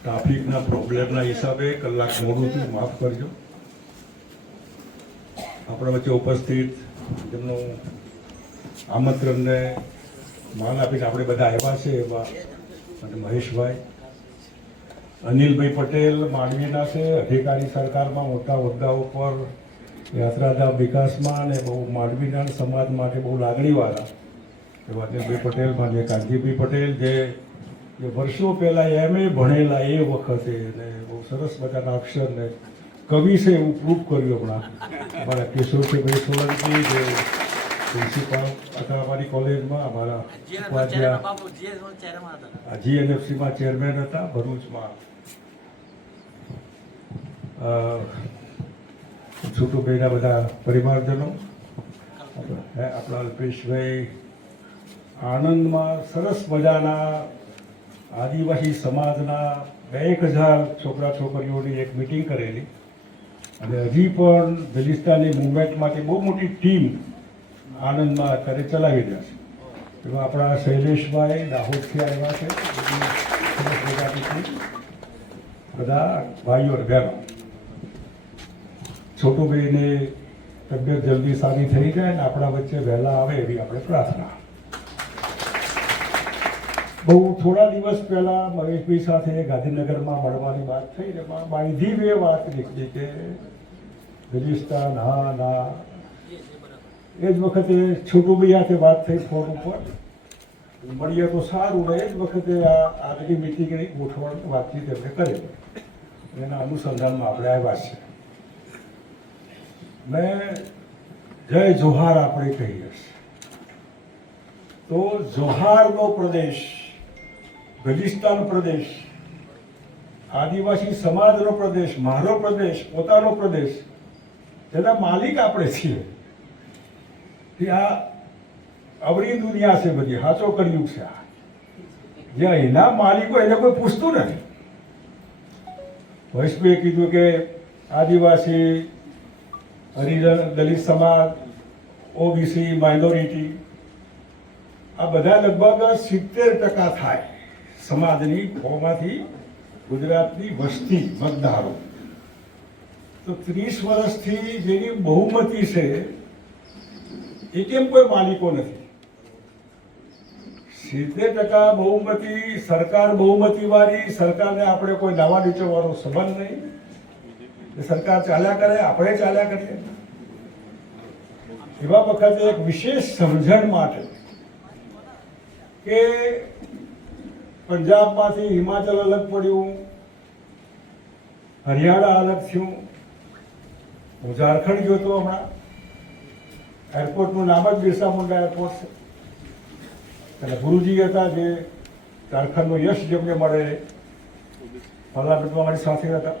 ટ્રાફિકના પ્રોબ્લેમના હિસાબે કલાક મોડું થયું, માફ કરજો. આપણા વચ્ચે ઉપસ્થિત જેમનું આમંત્રણને માન આપીને આપણે બધા આવ્યા છે એવા અને મહેશભાઈ, અનિલભાઈ પટેલ માંડવીના છે, અધિકારી સરકારમાં મોટા હોદ્દાઓ પર યાત્રાધામ વિકાસમાં અને બહુ માંડવીના સમાજ માટે બહુ લાગણીવાળા એવા અનિલભાઈ પટેલ, માન્ય કાંતિભાઈ પટેલ જે વર્ષો પહેલાં એમએ ભણેલા એ વખતે ને બહુ સરસ મજાના અક્ષરને કવિ છે એવું પ્રૂફ કર્યું હમણાં અમારા કેશવભાઈ સોલંકી જે પ્રિન્સિપાલ હતા અમારી કોલેજમાં, અમારા GNFCમાં ચેરમેન હતા ભરૂચમાં, છોટુભાઈના બધા પરિવારજનો, આપણા અલ્પેશભાઈ આણંદમાં સરસ મજાના આદિવાસી સમાજના 1000 છોકરા છોકરીઓની એક મિટિંગ કરેલી અને હજી પણ બલિસ્તાની મુવમેન્ટ માટે બહુ મોટી ટીમ આણંદમાં અત્યારે ચલાવી રહ્યા છે. એમાં આપણા શૈલેષભાઈ દાહોદથી આવ્યા છે, બધા ભાઈઓ બહેનો. છોટુભાઈની તબિયત જલ્દી સારી થઈ જાય ને આપણા વચ્ચે વહેલા આવે એવી આપણે પ્રાર્થના. બહુ થોડા દિવસ પહેલા મહેશભાઈ સાથે ગાંધીનગરમાં મળવાની વાત થઈ ને બાંધી બે વાત નીકળી કે બલિસ્તાન હા ના. એ જ વખતે છોટુભાઈ સાથે વાત થઈ ફોન ઉપર, મળીએ તો સારું ને. એ જ વખતે આ આગલી મિટિંગની ગોઠવણ વાતચીત એમને કરેલી, એના અનુસંધાનમાં આપણે આવ્યા છે. મેં જય જોહાર આપણે કહીએ છીએ તો જોહારનો પ્રદેશ, બલિસ્તાન પ્રદેશ, આદિવાસી સમાજનો પ્રદેશ, મારો પ્રદેશ, પોતાનો પ્રદેશ, તેના માલિક આપણે છીએ. આ અવળી દુનિયા છે બધી, હાચો કર્યું છે. જ્યાં એના માલિકો એને કોઈ પૂછતું નથી. વૈષ્ણવે કીધું કે આદિવાસી, હરિજન, દલિત સમાજ, ઓબીસી, માઇનોરિટી, આ બધા લગભગ 70% થાય સમાજની માંથી ગુજરાતની વસ્તી મતદારો. તો 30 વર્ષથી જેની બહુમતી છે એ કેમ કોઈ માલિકો નથી? 70% બહુમતી, સરકાર બહુમતીવાળી સરકારને આપણે કોઈ દાવા નીચોવાનો સંબંધ નહીં. સરકાર ચાલ્યા કરે, આપણે ચાલ્યા કરીએ. એવા વખતે એક વિશેષ સમજણ માટે કે પંજાબમાંથી હિમાચલ અલગ પડ્યું, હરિયાણા અલગ થયું. હું ઝારખંડ ગયો હતો હમણાં, એરપોર્ટનું નામ જ બિરસા મુંડા એરપોર્ટ છે. એટલે ગુરુજી હતા જે ઝારખંડનો યશ જેમને મળે, પાર્લામેન્ટમાં મારી સાથે હતા.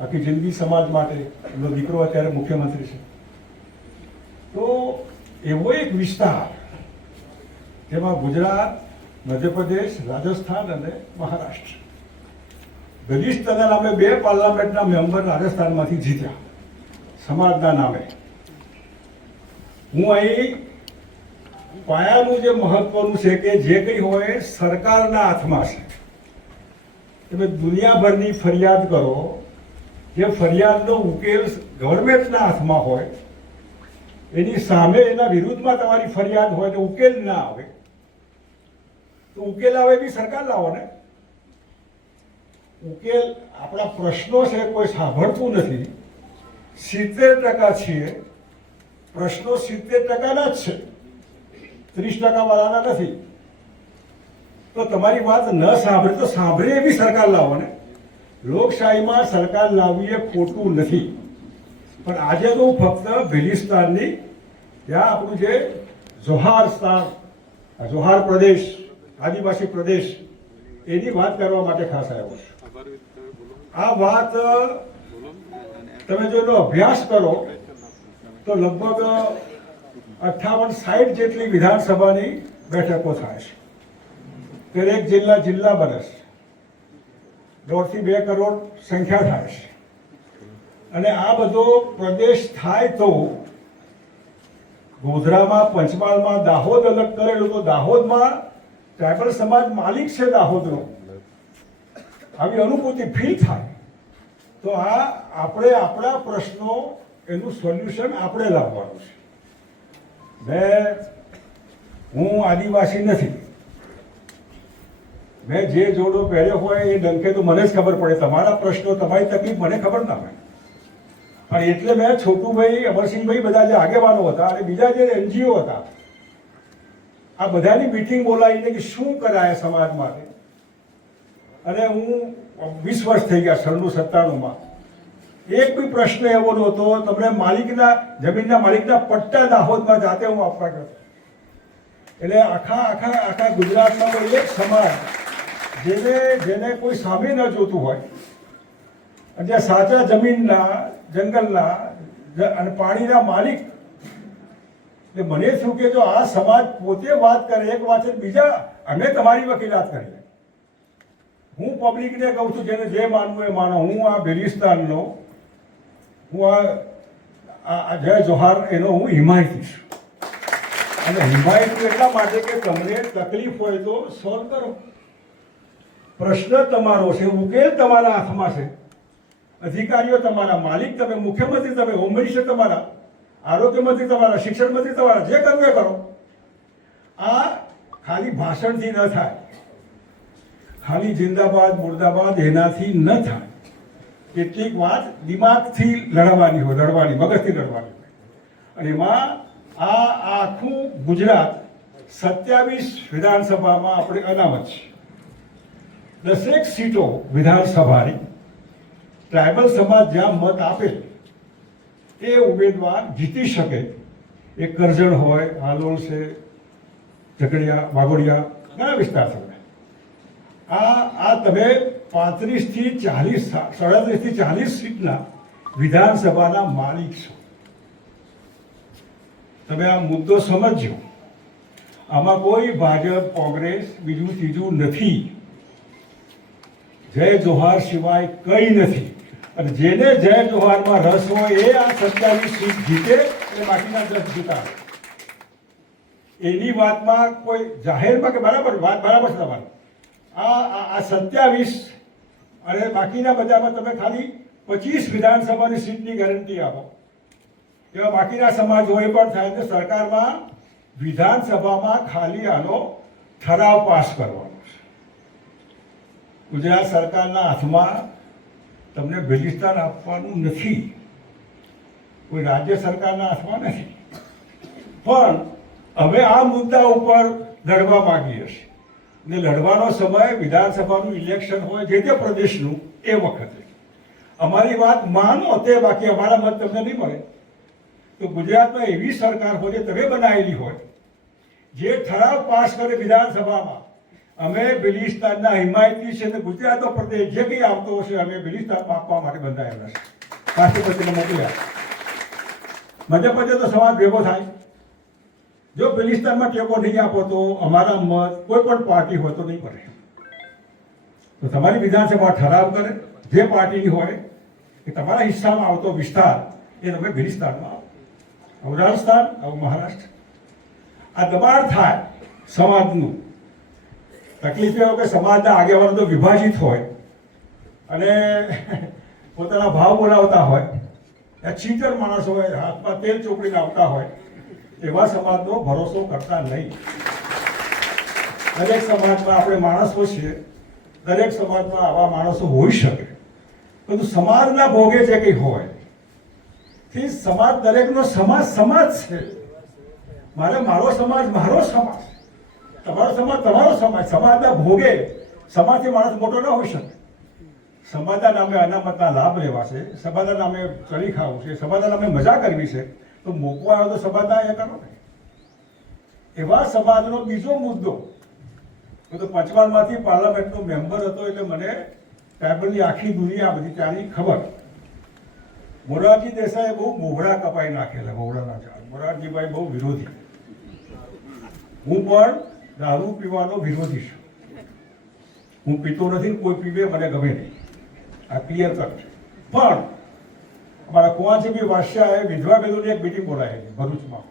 આખી જિંદગી સમાજ માટે, એમનો દીકરો અત્યારે મુખ્યમંત્રી છે. તો એવો એક વિસ્તાર જેમાં ગુજરાત, મધ્યપ્રદેશ, રાજસ્થાન અને મહારાષ્ટ્ર, બલિસ્તાનના નામે 2 પાર્લામેન્ટના મેમ્બર રાજસ્થાનમાંથી જીત્યા સમાજના નામે. હું અહીં પાયાનું જે મહત્વનું છે કે જે કંઈ હોય સરકારના હાથમાં છે. તમે દુનિયાભરની ફરિયાદ કરો, જે ફરિયાદનો ઉકેલ ગવર્મેન્ટના હાથમાં હોય, એની સામે એના વિરુદ્ધમાં તમારી ફરિયાદ હોય તો ઉકેલ ના આવે, તો ઉકેલ આવે એવી સરકાર લાવો ને. ઉકેલ આપણા પ્રશ્નો છે કોઈ સાંભળતું નથી. 70% છીએ, પ્રશ્નો 70%ના જ છે, 30% વાળાના નથી. તો તમારી વાત ન સાંભળે તો સાંભળે એવી સરકાર લાવો ને. લોકશાહીમાં સરકાર લાવવી એ ખોટું નથી, પણ આજે તો હું ફક્ત બલિસ્તાનની, ત્યાં આપણું જે જોહાર સ્થાન, જોહાર પ્રદેશ, આદિવાસી પ્રદેશ, એની વાત કરવા માટે ખાસ આવ્યો છું. આ વાત તમે જો એનો અભ્યાસ કરો તો લગભગ 58-60 જેટલી વિધાનસભાની બેઠકો થાય છે. દરેક જિલ્લા બને છે. 1.5 થી 2 કરોડ સંખ્યા થાય છે. અને આ બધો પ્રદેશ થાય તો ગોધરામાં, પંચમહાલમાં, દાહોદ અલગ કરેલું તો દાહોદમાં ટ્રાઇબલ સમાજ માલિક છે દાહોદનો, આવી અનુભૂતિ ફીલ થાય તો આપણે આપણા પ્રશ્નો એનું સોલ્યુશન આપણે લાવવાનું છે. હું આદિવાસી નથી, મેં જે જોડો પહેર્યો હોય એ ડંકે તો મને જ ખબર પડે. તમારા પ્રશ્નો, તમારી તકલીફ મને ખબર ના હોય. અને એટલે મેં છોટુભાઈ, અમરસિંહભાઈ, બધા જે આગેવાનો હતા અને બીજા જે NGO હતા, આ બધાની મીટિંગ બોલાવીને કે શું કરાય સમાજ માટે. અને હું 20 વર્ષ થઈ ગયા 97 એક બી પ્રશ્ન એવો નહોતો. તમને માલિકના જમીનના માલિકના પટ્ટા દાહોદમાં જાતે હું આપવા ગયો. એટલે આખા ગુજરાતમાં એક સમાજ જેને કોઈ સામે ન જોતું હોય અને જ્યાં સાચા જમીનના, જંગલના અને પાણીના માલિક. એટલે મને શું કે જો આ સમાજ પોતે વાત કરે એક વાત છે, બીજા અમે તમારી વકીલાત કરીએ. હું પબ્લિકને કહું છું જેને જે માનવું એ માનો. હું આ બેલિસ્તાનનો, હું આ જય જોહાર એનો હું હિમાયતી છું. અને હિમાયતી એટલા માટે કે તમને તકલીફ હોય તો સોલ્વ કરો. પ્રશ્ન તમારો છે, ઉકેલ તમારા હાથમાં છે. અધિકારીઓ તમારા, માલિક તમે, મુખ્યમંત્રી તમે, હોમ મિનિસ્ટર તમારા, આરોગ્ય મંત્રી તમારા, શિક્ષણ મંત્રી તમારા, જે કરવું એ કરો. આ ખાલી ભાષણથી ન થાય, ખાલી જિંદાબાદ મુર્દાબાદ એનાથી ન થાય. કેટલીક વાત દિમાગથી લડવાની હોય, મગજથી લડવાની હોય. અને એમાં આ આખું ગુજરાત 27 વિધાનસભામાં આપણે અનામત છે. 10 સીટો વિધાનસભાની ટ્રાયબલ સમાજ જ્યાં મત આપે એ ઉમેદવાર જીતી શકે. એ કરજણ હોય, હાલોલ છે, ઝઘડિયા, વાઘોડિયા, ઘણા વિસ્તાર છે. આ તમે 35 થી 40, 37 થી 40 સીટના વિધાનસભાના માલિક છો. તમે આ મુદ્દો સમજજો. આમાં કોઈ ભાજપ, કોંગ્રેસ, બીજું ત્રીજું નથી. જય જોહાર સિવાય કંઈ નથી. અને જેને જય જોહારમાં રસ હોય એ આ 27 સીટ જીતે અને બાકીના 10 જીતા. એની વાતમાં કોઈ જાહેરમાં કે બરાબર વાત બરાબર છે તમારી. આ 27 અને બાકીના બધામાં તમે ખાલી 25 વિધાનસભાની સીટની ગેરંટી આપો. એવા બાકીના સમાજ હોય પણ થાય તો સરકારમાં વિધાનસભામાં ખાલી આનો ઠરાવ પાસ કરવાનો છે. ગુજરાત સરકારના હાથમાં તમને બેલિસ્તાન આપવાનું નથી, કોઈ રાજ્ય સરકારના હાથમાં નથી. પણ હવે આ મુદ્દા ઉપર લડવા માંગીએ છીએ ને લડવાનો સમય વિધાનસભાનું ઇલેક્શન હોય જે તે પ્રદેશનું એ વખતે. અમારી વાત માનો તે, બાકી અમારા મત તમને નહીં મળે. તો ગુજરાતમાં એવી સરકાર હોય જે તમે બનાવેલી હોય, જે ઠરાવ પાસ કરે વિધાનસભામાં, અમે બેલિસ્તાનના હિમાયતી છે ને ગુજરાતનો પ્રદેશ જે કંઈ આવતો હશે અમે બેલિસ્તાનમાં આપવા માટે બંધાયેલા છે. રાષ્ટ્રપતિને મોકલ્યા. મધ્યપ્રદેશ તો સમાજ ભેગો થાય. જો બેલિસ્તાનમાં ટેકો નહીં આપો તો અમારા મત કોઈ પણ પાર્ટી હોય તો નહીં પડે. તો તમારી વિધાનસભા ઠરાવ કરે જે પાર્ટીની હોય કે તમારા હિસ્સામાં આવતો વિસ્તાર એ તમે બેલિસ્તાનમાં આવો. હવે રાજસ્થાન, હવે મહારાષ્ટ્ર, આ દબાણ થાય સમાજનું. તકલીફ એ હોય કે સમાજના આગેવાનો તો વિભાજિત હોય અને પોતાના ભાવ બોલાવતા હોય, ચીટર માણસ હોય, હાથમાં તેલ ચોપડીને આવતા હોય, એવા સમાજનો ભરોસો કરતા નહીં. દરેક સમાજમાં આપણે માણસો છીએ, દરેક સમાજમાં આવા માણસો હોઈ શકે, પરંતુ સમાજના ભોગે જે કંઈ હોય તે સમાજ, દરેકનો સમાજ છે. મારો સમાજ મારો સમાજ, તમારો સમાજ તમારો સમાજ. સમાજના ભોગે સમાજથી માણસ મોટો ન હોઈ શકે. સમાજના નામે અનામતના લાભ લેવા છે, સમાજના નામે ચડી ખાવું છે, સમાજના નામે મજા કરવી છે, તો મૂકવા આવે તો સમાજના એ કરો ને. એવા સમાજનો બીજો મુદ્દો, હું તો પંચમહાલમાંથી પાર્લામેન્ટનો મેમ્બર હતો એટલે મને ટ્રાયબલની આખી દુનિયા બધી ત્યાંની ખબર. મોરારજી દેસાઈએ બહુ મોગરા કપાઈ નાખેલા, મોગરાના ઝાડ. મોરારજીભાઈ બહુ વિરોધી. હું પણ દારૂ પીવાનો વિરોધી છું. હું પીતો નથી, કોઈ પીવે મને ગમે નહીં. આ ક્લિયર કટ છે. પણ અમારા કુંવાજી વાદશાહે વિધવા બહેનોની એક મિટિંગ બોલાવેલી ભરૂચમાં.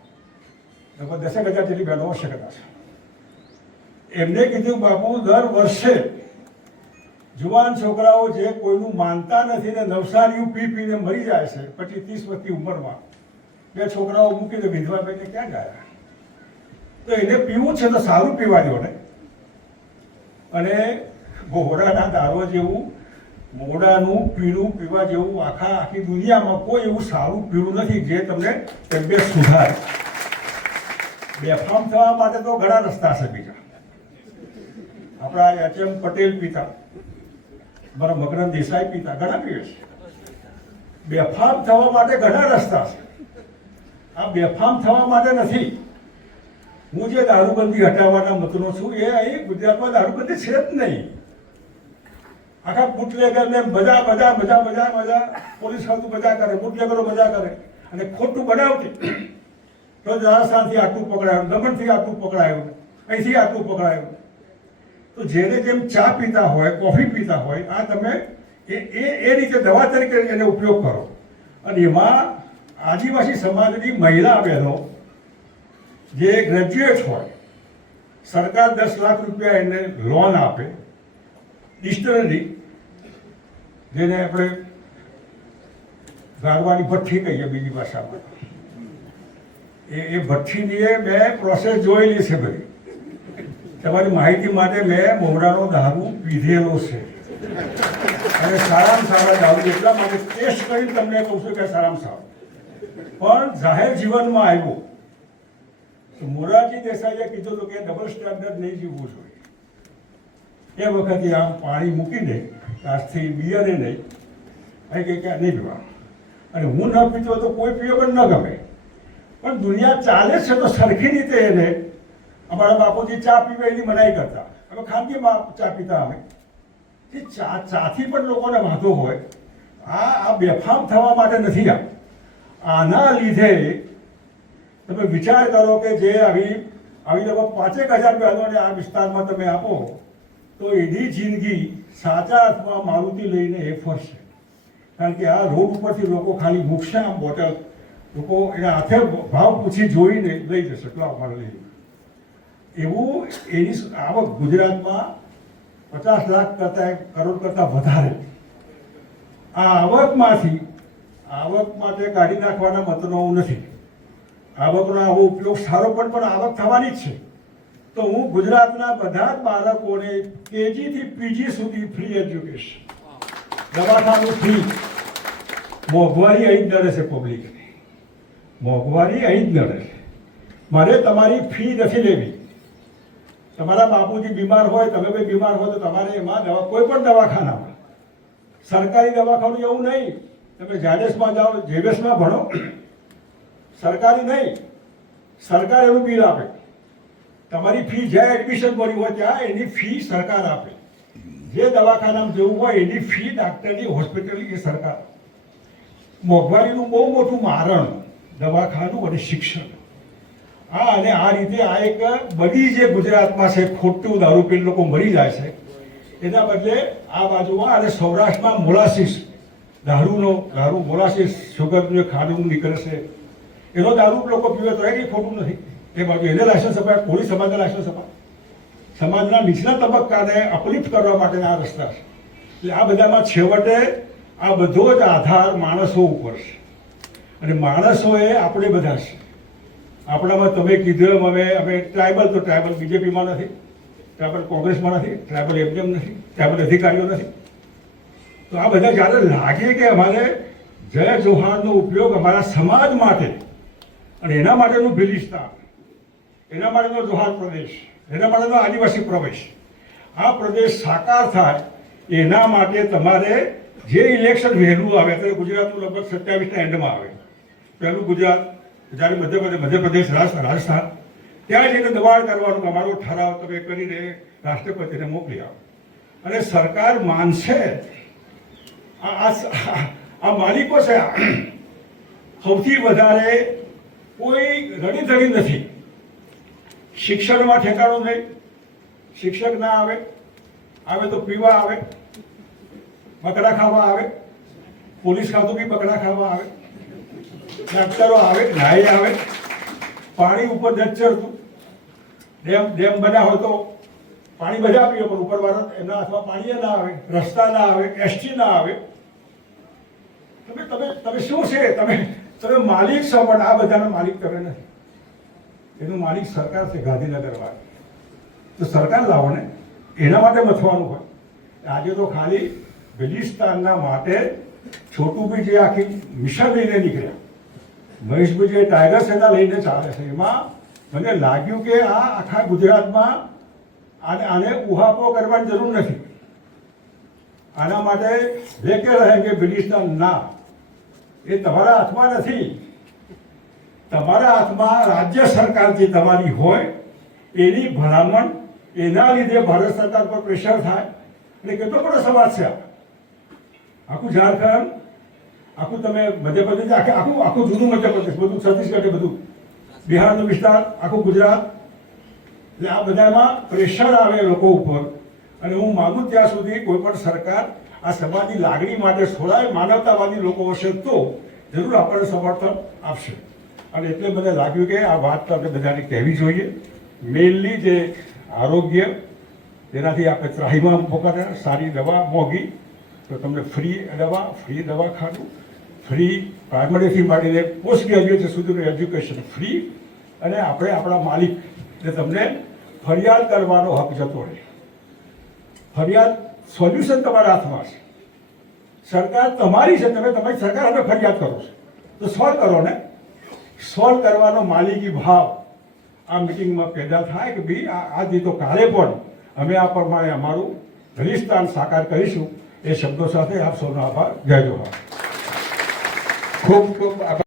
લગભગ 10,000 જેટલી બહેનો હોઈ શકતા છે. એમને કીધું બાપુ દર વર્ષે જુવાન છોકરાઓ જે કોઈનું માનતા નથી ને નવસારીયું પી પીને મરી જાય છે પછી 30 વર્ષની ઉંમરમાં. બે છોકરાઓ મૂકીને વિધવા બેને ક્યાં ગયા? તો એને પીવું છે તો સારું પીવા દો ને. અને ઘોડાના દારૂ જેવું મોડાનું પીણું પીવા જેવું આખી દુનિયામાં કોઈ એવું સારું પીણું નથી જે તમને તબિયત સુધારે. બેફામ થવા માટે તો ઘણા રસ્તા છે બીજા. આપણા એચ.એમ. પટેલ પિતા, મારા મકરંદ દેસાઈ પિતા, ઘણા પીવે છે. બેફામ થવા માટે ઘણા રસ્તા છે. આ બેફામ થવા માટે નથી. હું જે દારૂબંધી હટાવવાના મતનો છું એ અહીં ગુજરાતમાં દારૂબંધી છે જ નહીં. આખા બુટલેગરને બધા પોલીસ ખાતું બધા કરે, બુટલેગરો બધા કરે અને ખોટું બનાવતી તો રાજસ્થાનથી આટલું પકડાયું, દમણથી આટલું પકડાયું, અહીંથી આટલું પકડાયું. તો જેને જેમ ચા પીતા હોય, કોફી પીતા હોય, આ તમે એ રીતે દવા તરીકે એને ઉપયોગ કરો. અને એમાં આદિવાસી સમાજની મહિલા બહેનો જે ગ્રેજ્યુએટ હોય, સરકાર 10 લાખ રૂપિયા એને લોન આપે, ડિસ્ટરી જેને આપણે ગાળવાની ભઠ્ઠી કહીએ બીજી ભાષામાં, એ ભઠ્ઠીની મેં પ્રોસેસ જોયેલી છે બધી. તમારી માહિતી માટે મેં મોહરાનો દારૂ પીધેલો છે અને સારામાં સારા દારૂ એટલા માટે ટેસ્ટ કરીને તમને કહું છું કે સારામાં સારો. પણ જાહેર જીવનમાં આવ્યો મોરારજી દેસાઈએ કીધું હતું કે ડબલ સ્ટેન્ડર્ડ નહીં જીવવું જોઈએ. એ વખતે આમ પાણી મૂકીને આજથી બિયરે નહીં, અહીં કંઈ ક્યાં નહીં પીવાનું. અને હું ન પીતો તો કોઈ પીવો પણ ન ગમે. પણ દુનિયા ચાલે છે તો સરખી રીતે એને, અમારા બાપુજી ચા પીવે એની મનાઈ કરતા, અમે ખાનગીમાં ચા પીતા. અમે ચાથી પણ લોકોને વાંધો હોય. આ બેફામ થવા માટે નથી. આના લીધે તમે વિચાર કરો કે જે આવી લગભગ 5,000 બહેનોને આ વિસ્તારમાં તમે આપો તો એની જિંદગી સાચા અર્થમાં મારુતિ લઈને એ ફરશે. કારણ કે આ રોડ ઉપરથી લોકો ખાલી મૂકશે આમ બોટલ, લોકો એના હાથે ભાવ પૂછી જોઈને લઈ જશે, એટલા અમારે લઈ. એવું એની આવક ગુજરાતમાં 50 લાખ કરતાં કરોડ કરતાં વધારે. આ આવક માટે કાઢી નાખવાના મતનો નથી. આવકનો આવો ઉપયોગ સારો પણ આવક થવાની જ છે. તો હું ગુજરાતના બધા જ બાળકોને કેજીથી પીજી સુધી ફ્રી એજ્યુકેશન, દવાખાનું ફ્રી. મોંઘવારી અહીં જ નડે છે પબ્લિકને, મોંઘવારી અહીં જ નડે છે. મારે તમારી ફી નથી લેવી. તમારા બાપુજી બીમાર હોય, તમે કોઈ બીમાર હોય તો તમારે એમાં કોઈ પણ દવાખાનામાં, સરકારી દવાખાનું એવું નહીં. તમે ઝાયડસમાં જાઓ, જેવેસમાં ભણો, સરકારી નહીં, સરકાર એનું બિલ આપે. તમારી ફી જ્યાં એડમિશન મળ્યું હોય ત્યાં એની ફી સરકાર આપે. જે દવાખાનામાં જવું હોય એની ફી ડાક્ટરની, હોસ્પિટલની એ સરકાર. મોંઘવારીનું બહુ મોટું મારણ દવાખાનું અને શિક્ષણ. અને આ રીતે આ એક બધી જે ગુજરાતમાં છે ખોટું દારૂ પીને લોકો મરી જાય છે, એના બદલે આ બાજુમાં અને સૌરાષ્ટ્રમાં મોલાસીસ, દારૂ મોલાસીસ સુગરનું ખાંડનું નીકળે છે, એનો દારૂ લોકો પીવે તો એ કંઈ ખોટું નથી. એ બાજુ એને લાયસન્સ અપાય, કોળી સમાજને લાયસન્સ અપાય. સમાજના નીચલા તબક્કાને અપલિફ્ટ કરવા માટેના આ રસ્તા છે. એટલે આ બધામાં છેવટે આ બધો જ આધાર માણસો ઉપર છે. અને માણસો એ આપણે બધા છે. આપણામાં તમે કીધું અમે ટ્રાઇબલ તો ટ્રાઇબલ બીજેપીમાં નથી, ટ્રાઇબલ કોંગ્રેસમાં નથી, ટ્રાઇબલ એમએમ નથી, ટ્રાઇબલ અધિકારીઓ નથી. તો આ બધા જ્યારે લાગે કે અમારે જય જોહારનો ઉપયોગ અમારા સમાજ માટે અને એના માટેનું ભિલિસ્તાન, એના માટેનો જોહાર પ્રદેશ, એના માટેનો આદિવાસી પ્રવેશ, આ પ્રદેશ સાકાર થાય એના માટે તમારે જે ઇલેક્શન વહેલું આવે, અત્યારે ગુજરાતનું લગભગ 27ના એન્ડમાં આવે, પહેલું ગુજરાત, જ્યારે મધ્યપ્રદેશ, રાજસ્થાન, ત્યાં જઈને દબાણ કરવાનું અમારો ઠરાવ તમે કરીને રાષ્ટ્રપતિને મોકલી આવો. અને સરકાર માનશે. આ માલિકો છે, સૌથી વધારે કોઈ રડીધડી નથી. શિક્ષણમાં ઠેકાણું નહીં, શિક્ષક ના આવે તો પીવા આવે, બકરા ખાવા આવે, પોલીસ ખાતું બી બકરા ખાવા આવે, ડોક્ટરો આવે, નાઈ આવે, પાણી ઉપર નથી ચડતું, ડેમ બન્યા હોય તો પાણી બધા પીએ પણ ઉપરવાળા એમના હાથમાં પાણી ના આવે, રસ્તા ના આવે, એસટી ના આવે. તમે તમે તમે શું છે? તમે માલિક છો, પણ આ બધાના માલિક તમે નથી. એનું માલિક સરકાર છે, ગાંધીનગર વાળી. તો સરકાર લાવો ને, એના માટે મથવાનું હોય. આજે તો ખાલી બલિસ્તાનના માટે છોટુભાઈ જે આખી મિશન લઈને નીકળ્યા, મહેશભાઈ જે ટાઈગર સેના લઈને ચાલે છે, એમાં મને લાગ્યું કે આ આખા ગુજરાતમાં આને ઉહાપો કરવાની જરૂર નથી. આના માટે લેકે રહેંગે બલિસ્તાન ના, એ તમારા હાથમાં નથી. તમારા હાથમાં રાજ્ય સરકાર જે તમારી હોય એની ભલામણ, એના લીધે ભારત સરકાર પર પ્રેશર થાય. એટલે કેટલો બધો સમાજ છે આખું ઝારખંડ, આખું તમે મધ્યપ્રદેશ, આખું જૂનું મધ્યપ્રદેશ, બધું છત્તીસગઢ, બધું બિહારનો વિસ્તાર, આખું ગુજરાત. એટલે આ બધામાં પ્રેશર આવે લોકો ઉપર. અને હું માનું ત્યાં સુધી કોઈ પણ સરકાર આ સમાજની લાગણી માટે થોડા માનવતાવાદી લોકો હશે તો જરૂર આપણને સમર્થન આપશે. અને એટલે મને લાગ્યું કે આ વાત તો આપણે બધાને કહેવી જોઈએ. મેઇનલી જે આરોગ્ય, તેનાથી આપણે ત્રાહીમાં પોકારે, સારી દવા મોંઘી, તો તમને ફ્રી દવા, ફ્રી દવાખાનું, ફ્રી પ્રાઇમરીથી માંડીને પોસ્ટ ગ્રેજ્યુએશન સુધીનું એજ્યુકેશન ફ્રી. અને આપણે આપણા માલિક એટલે તમને ફરિયાદ કરવાનો હક જતો રહે. ફરિયાદ સોલ્યુશન તમારા હાથમાં છે. સરકાર તમારી છે, તમે તમારી સરકાર અમે ફરિયાદ કરો છો તો સોલ્વ કરો ને. સોલ્વ કરવાનો માલિકી ભાવ આ મિટિંગમાં પેદા થાય કે ભાઈ આજે તો કાલે પણ અમે આ પ્રમાણે અમારું બલિસ્તાન સાકાર કરીશું. એ શબ્દો સાથે આપ સૌનો આભાર. જય જોહાર. ખૂબ ખૂબ આભાર.